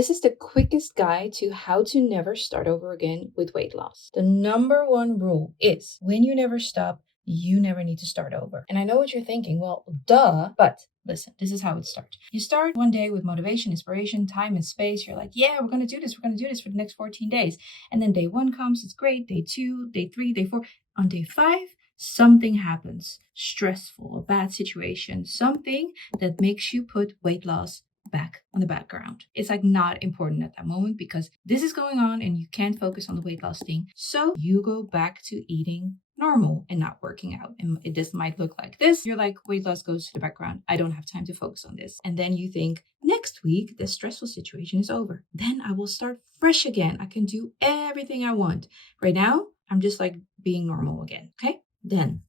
This is the quickest guide to how to never start over again with weight loss. The number one rule is when you never stop, you never need to start over. And I know what you're thinking. Well, duh, but listen, this is how it starts. You start one day with motivation, inspiration, time, and space. You're like, yeah, we're going to do this. We're going to do this for the next 14 days. And then day 1 comes. It's great. Day 2, day 3, day 4. On day 5, something happens. Stressful, a bad situation, something that makes you put weight loss back on the background. It's like not important at that moment because this is going on and you can't focus on the weight loss thing. So you go back to eating normal and not working out. And this might look like this. You're like, weight loss goes to the background. I don't have time to focus on this. And then you think, next week, this stressful situation is over. Then I will start fresh again. I can do everything I want. Right now, I'm just like being normal again. Okay? Then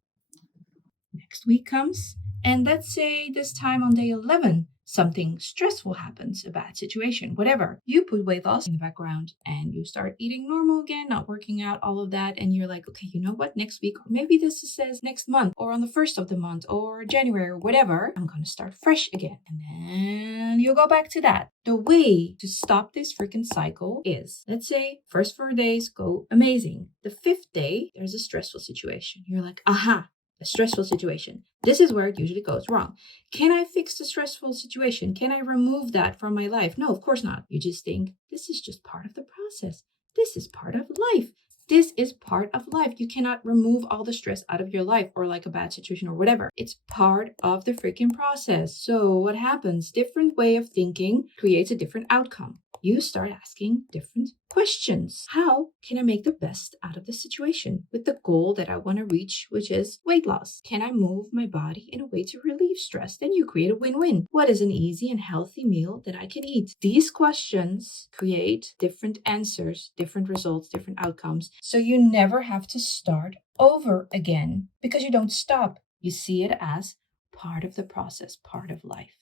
next week comes, and let's say this time on day 11, something stressful happens, a bad situation, whatever. You put weight loss in the background and you start eating normal again, not working out, all of that. And you're like, okay, you know what? Next week, or maybe this says next month or on the 1st of the month or January or whatever, I'm going to start fresh again. And then you go back to that. The way to stop this freaking cycle is, let's say, first 4 days go amazing. The 5th day, there's a stressful situation. You're like, aha, a stressful situation. This is where it usually goes wrong. Can I fix the stressful situation? Can I remove that from my life? No, of course not. You just think this is just part of the process. This is part of life. This is part of life. You cannot remove all the stress out of your life or like a bad situation or whatever. It's part of the freaking process. So what happens? Different way of thinking creates a different outcome. You start asking different questions. How can I make the best out of the situation with the goal that I want to reach, which is weight loss? Can I move my body in a way to relieve stress? Then you create a win-win. What is an easy and healthy meal that I can eat? These questions create different answers, different results, different outcomes. So you never have to start over again because you don't stop. You see it as part of the process, part of life.